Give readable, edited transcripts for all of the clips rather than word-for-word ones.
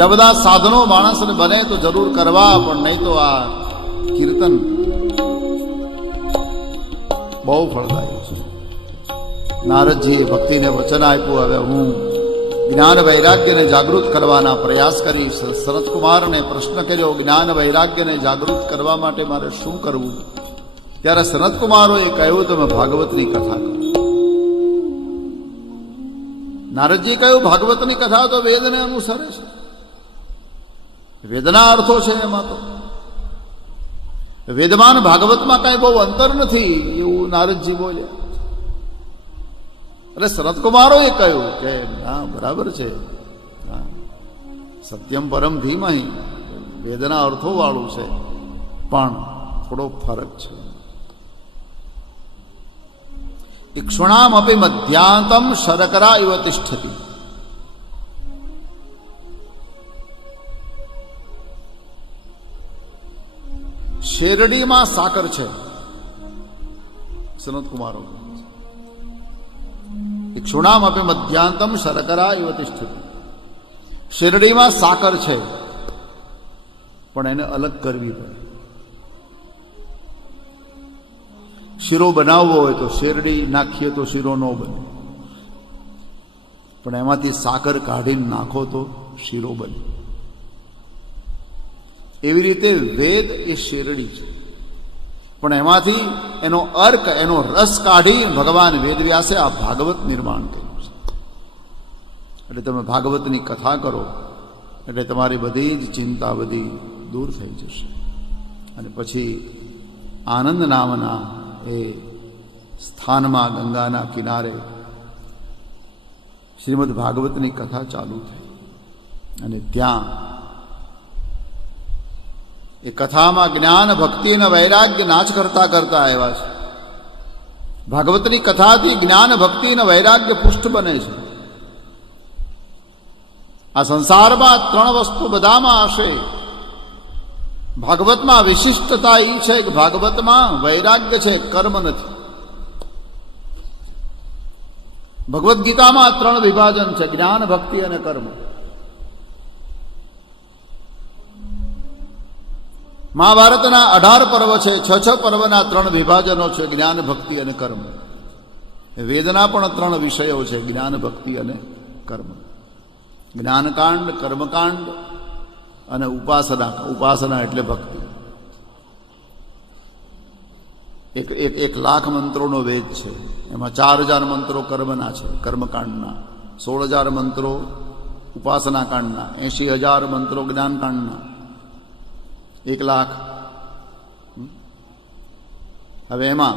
બીજા બધા સાધનો માણસને બને તો જરૂર કરવા, પણ નહીં તો આ કીર્તન બહુ ફળદાયી છે. નારદજીએ ભક્તિને વચન આપ્યું, હવે હું જ્ઞાન વૈરાગ્યને જાગૃત કરવાના પ્રયાસ કરીશ. સનતકુમારને પ્રશ્ન કર્યો, જ્ઞાન વૈરાગ્યને જાગૃત કરવા માટે મારે શું કરવું? ત્યારે સનતકુમારોએ કહ્યું, તમે ભાગવતની કથા કરો. નારદજી કહ્યું, ભાગવતની કથા તો વેદને અનુસરે છે, વેદના અર્થો છે, એમાં તો વેદમાં ભાગવતમાં કઈ બહુ અંતર નથી, એવું નારદજી બોલ્યા. એટલે સનતકુમારોએ કહ્યું કે ના, બરાબર છે, સત્યમ પરમ ધીમહિ, વેદના અર્થો વાળું છે, પણ થોડો ફરક છે. ઇક્ષુણામ અપી મધ્યાંતમ શરકરા ઇવ તિષ્ઠતિ. શેરડીમાં સાકર છે, સનતકુમારો. ઇક્ષુણામ અપી મધ્યાંતમ શરકરા ઇવ તિષ્ઠતિ. શેરડીમાં સાકર છે, પણ એને અલગ કરવી પડે. શીરો બનાવવો હોય તો શેરડી નાખીએ તો શીરો ન બને, પણ એમાંથી સાકર કાઢીને નાખો તો શીરો બને. એવી રીતે વેદ એ શેરડી છે, પણ એમાંથી એનો અર્ક, એનો રસ કાઢી ભગવાન વેદવ્યાસે આ ભાગવત નિર્માણ કર્યું છે. એટલે તમે ભાગવતની કથા કરો એટલે તમારી બધી જ ચિંતા બધી દૂર થઈ જશે. અને પછી આનંદ નામના એ સ્થાનમાં ગંગાના કિનારે શ્રીમદ ભાગવતની કથા ચાલુ થઈ. અને ત્યાં એ કથામાં જ્ઞાન, ભક્તિ અને વૈરાગ્ય નાચ કરતા કરતા આવ્યા છે. ભાગવતની કથાથી જ્ઞાન, ભક્તિ અને વૈરાગ્ય પુષ્ટ બને છે. આ સંસારમાં ત્રણ વસ્તુ બધામાં હશે. ભાગવતમાં વિશિષ્ટતા એ છે કે ભાગવતમાં વૈરાગ્ય છે, કર્મ નથી. ભગવદ્ ગીતામાં ત્રણ વિભાજન છે, જ્ઞાન, ભક્તિ અને કર્મ. મહાભારતના 18 પર્વ છે, 6 પર્વના 3 વિભાજનો છે, જ્ઞાન, ભક્તિ અને કર્મ. વેદના પણ 3 વિષયો છે, જ્ઞાન, ભક્તિ અને કર્મ. જ્ઞાનકાંડ, કર્મકાંડ અને ઉપાસના. ઉપાસના એટલે ભક્તિ. એક લાખ મંત્રોનો વેદ છે, એમાં 4000 મંત્રો કર્મના છે, કર્મકાંડના, 16000 મંત્રો ઉપાસના કાંડના, 80000 મંત્રો જ્ઞાનકાંડના, 1 લાખ. હવે એમાં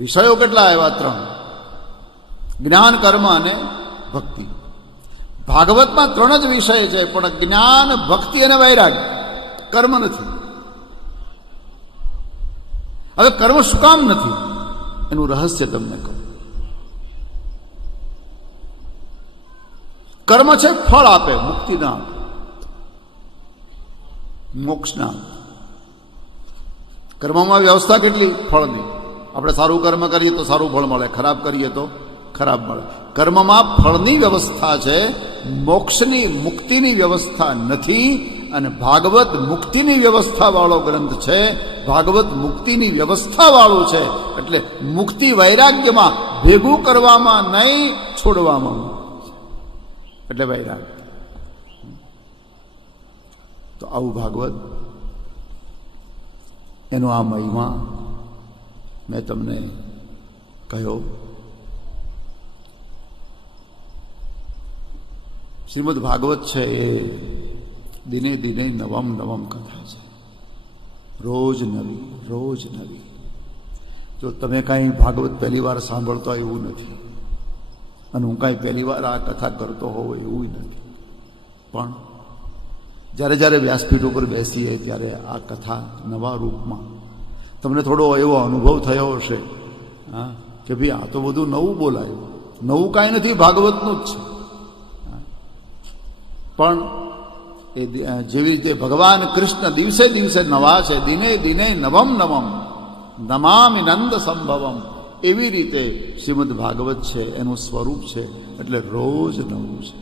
વિષયો કેટલા આવ્યા? 3: જ્ઞાન, કર્મ અને ભક્તિ. ભાગવતમાં 3 જ વિષય છે, પણ જ્ઞાન, ભક્તિ અને વૈરાગ્ય, કર્મ નથી. હવે કર્મ શું કામ નથી એનું રહસ્ય તમને કહું. કર્મ છે ફળ આપે, મુક્તિના આપે, મોક્ષના. કર્મમાં વ્યવસ્થા કેટલી? ફળની. આપણે સારું કર્મ કરીએ તો સારું ફળ મળે, ખરાબ કરીએ તો ખરાબ મળે. કર્મમાં ફળની વ્યવસ્થા છે, મોક્ષની, મુક્તિની વ્યવસ્થા નથી. અને ભાગવત મુક્તિની વ્યવસ્થા વાળો ગ્રંથ છે, ભાગવત મુક્તિની વ્યવસ્થા વાળું છે. એટલે મુક્તિ વૈરાગ્યમાં ભેગું કરવામાં નહીં, છોડવામાં, એટલે વૈરાગ્ય. તો આવું ભાગવત, એનો આ મહિમા મેં તમને કહ્યો. શ્રીમદ ભાગવત છે એ દિને દિને નવમ નવમ કથા છે, રોજ નવી, રોજ નવી. જો તમે કાંઈ ભાગવત પહેલી વાર સાંભળતો હોય એવું નથી, અને હું કાંઈ પહેલી વાર આ કથા કરતો હોઉં એવું નથી, પણ જ્યારે જ્યારે વ્યાસપીઠ ઉપર બેસીએ ત્યારે આ કથા નવા રૂપમાં તમને થોડો એવો અનુભવ થયો હશે, હા, કે ભાઈ આ તો બધું નવું બોલાયું. નવું કાંઈ નથી, ભાગવતનું જ છે. પણ એ જેવી રીતે ભગવાન કૃષ્ણ દિવસે દિવસે નવા છે, દિને દિને નવમ નવમ નમામિ નંદ સંભવમ, એવી રીતે શ્રીમદ ભાગવત છે એનું સ્વરૂપ છે, એટલે રોજ નવું છે.